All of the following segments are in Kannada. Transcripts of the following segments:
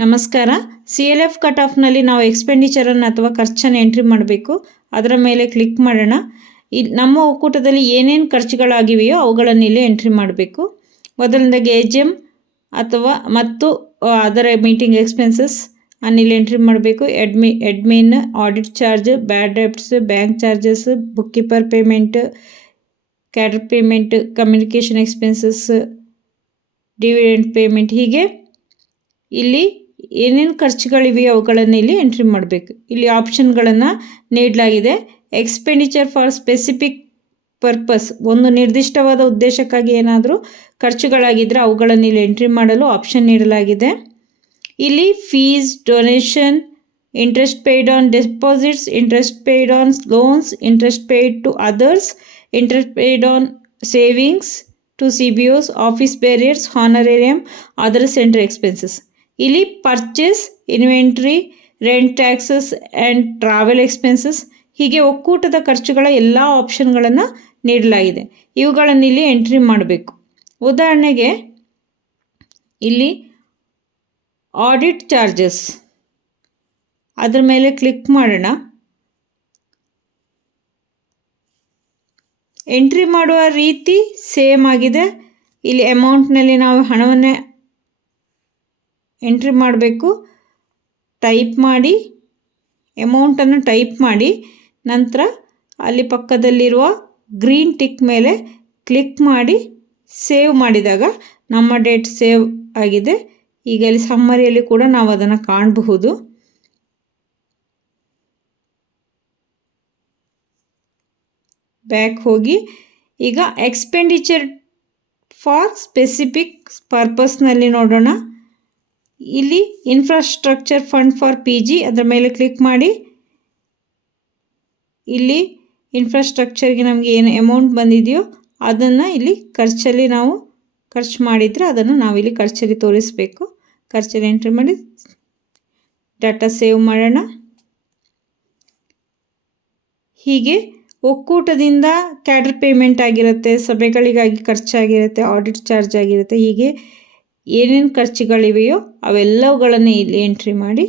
ನಮಸ್ಕಾರ. ಸಿ ಎಲ್ ಎಫ್ ಕಟ್ ಆಫ್ನಲ್ಲಿ ನಾವು ಎಕ್ಸ್ಪೆಂಡಿಚರನ್ನು ಅಥವಾ ಖರ್ಚನ್ನು ಎಂಟ್ರಿ ಮಾಡಬೇಕು. ಅದರ ಮೇಲೆ ಕ್ಲಿಕ್ ಮಾಡೋಣ. ಇಲ್ಲಿ ನಮ್ಮ ಒಕ್ಕೂಟದಲ್ಲಿ ಏನೇನು ಖರ್ಚುಗಳಾಗಿವೆಯೋ ಅವುಗಳನ್ನು ಇಲ್ಲಿ ಎಂಟ್ರಿ ಮಾಡಬೇಕು. ಮೊದಲನೇದಾಗಿ ಎ ಜಿ ಎಂ ಅಥವಾ ಮತ್ತು ಅದರ ಮೀಟಿಂಗ್ ಎಕ್ಸ್ಪೆನ್ಸಸ್ ಅನ್ನಿಲ್ಲಿ ಎಂಟ್ರಿ ಮಾಡಬೇಕು. ಎಡ್ಮಿ admin audit charge bad debts bank charges book keeper payment cadre payment communication expenses dividend payment ಹೀಗೆ ಇಲ್ಲಿ ಏನೇನು ಖರ್ಚುಗಳಿವೆ ಅವುಗಳನ್ನು ಇಲ್ಲಿ ಎಂಟ್ರಿ ಮಾಡಬೇಕು. ಇಲ್ಲಿ ಆಪ್ಷನ್ಗಳನ್ನು ನೀಡಲಾಗಿದೆ. ಎಕ್ಸ್ಪೆಂಡಿಚರ್ ಫಾರ್ ಸ್ಪೆಸಿಫಿಕ್ ಪರ್ಪಸ್ ಒಂದು ನಿರ್ದಿಷ್ಟವಾದ ಉದ್ದೇಶಕ್ಕಾಗಿ ಏನಾದರೂ ಖರ್ಚುಗಳಾಗಿದ್ದರೆ ಅವುಗಳನ್ನು ಇಲ್ಲಿ ಎಂಟ್ರಿ ಮಾಡಲು ಆಪ್ಷನ್ ನೀಡಲಾಗಿದೆ. ಇಲ್ಲಿ fees donation interest paid on deposits interest paid on loans interest paid to others interest paid on savings to C B Os office bearers honorarium other sundry expenses ಇಲ್ಲಿ purchase inventory rent taxes and travel expenses ಹೀಗೆ ಒಕ್ಕೂಟದ ಖರ್ಚುಗಳ ಎಲ್ಲ ಆಪ್ಷನ್ಗಳನ್ನು ನೀಡಲಾಗಿದೆ. ಇವುಗಳನ್ನು ಇಲ್ಲಿ ಎಂಟ್ರಿ ಮಾಡಬೇಕು. ಉದಾಹರಣೆಗೆ ಇಲ್ಲಿ ಆಡಿಟ್ ಚಾರ್ಜಸ್ ಅದರ ಮೇಲೆ ಕ್ಲಿಕ್ ಮಾಡೋಣ. ಎಂಟ್ರಿ ಮಾಡುವ ರೀತಿ ಸೇಮ್ ಆಗಿದೆ. ಇಲ್ಲಿ ಅಮೌಂಟ್ನಲ್ಲಿ ನಾವು ಹಣವನ್ನೇ ಎಂಟ್ರಿ ಮಾಡಬೇಕು. ಟೈಪ್ ಮಾಡಿ. ಅಮೌಂಟನ್ನು ಟೈಪ್ ಮಾಡಿ. ನಂತರ ಅಲ್ಲಿ ಪಕ್ಕದಲ್ಲಿರುವ ಗ್ರೀನ್ ಟಿಕ್ ಮೇಲೆ ಕ್ಲಿಕ್ ಮಾಡಿ ಸೇವ್ ಮಾಡಿದಾಗ ನಮ್ಮ ಡೇಟ್ ಸೇವ್ ಆಗಿದೆ. ಈಗ ಇಲ್ಲಿ ಸಮ್ಮರಿಯಲ್ಲಿ ಕೂಡ ನಾವು ಅದನ್ನು ಕಾಣಬಹುದು. ಬ್ಯಾಕ್ ಹೋಗಿ. ಈಗ ಎಕ್ಸ್ಪೆಂಡಿಚರ್ ಫಾರ್ ಸ್ಪೆಸಿಫಿಕ್ ಪರ್ಪಸ್ನಲ್ಲಿ ನೋಡೋಣ. ಇಲ್ಲಿ infrastructure fund for P G ಅದರ ಮೇಲೆ ಕ್ಲಿಕ್ ಮಾಡಿ. ಇಲ್ಲಿ ಇನ್ಫ್ರಾಸ್ಟ್ರಕ್ಚರ್ಗೆ ನಮಗೆ ಏನು ಅಮೌಂಟ್ ಬಂದಿದೆಯೋ ಅದನ್ನು ಇಲ್ಲಿ ಖರ್ಚಲ್ಲಿ ನಾವು ಖರ್ಚು ಮಾಡಿದರೆ ಅದನ್ನು ನಾವಿಲ್ಲಿ ಖರ್ಚಲ್ಲಿ ತೋರಿಸಬೇಕು. ಖರ್ಚಲ್ಲಿ ಎಂಟ್ರಿ ಮಾಡಿ. ಡಾಟಾ ಸೇವ್ ಮಾಡೋಣ. ಹೀಗೆ ಒಕ್ಕೂಟದಿಂದ ಕ್ಯಾಡರ್ ಪೇಮೆಂಟ್ ಆಗಿರುತ್ತೆ, ಸಭೆಗಳಿಗಾಗಿ ಖರ್ಚಾಗಿರುತ್ತೆ ಆಡಿಟ್ ಚಾರ್ಜ್ ಆಗಿರುತ್ತೆ, ಹೀಗೆ ಏನೇನು ಖರ್ಚುಗಳಿವೆಯೋ ಅವೆಲ್ಲವುಗಳನ್ನು ಇಲ್ಲಿ ಎಂಟ್ರಿ ಮಾಡಿ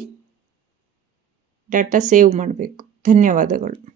ಡಾಟಾ ಸೇವ್ ಮಾಡಬೇಕು. ಧನ್ಯವಾದಗಳು.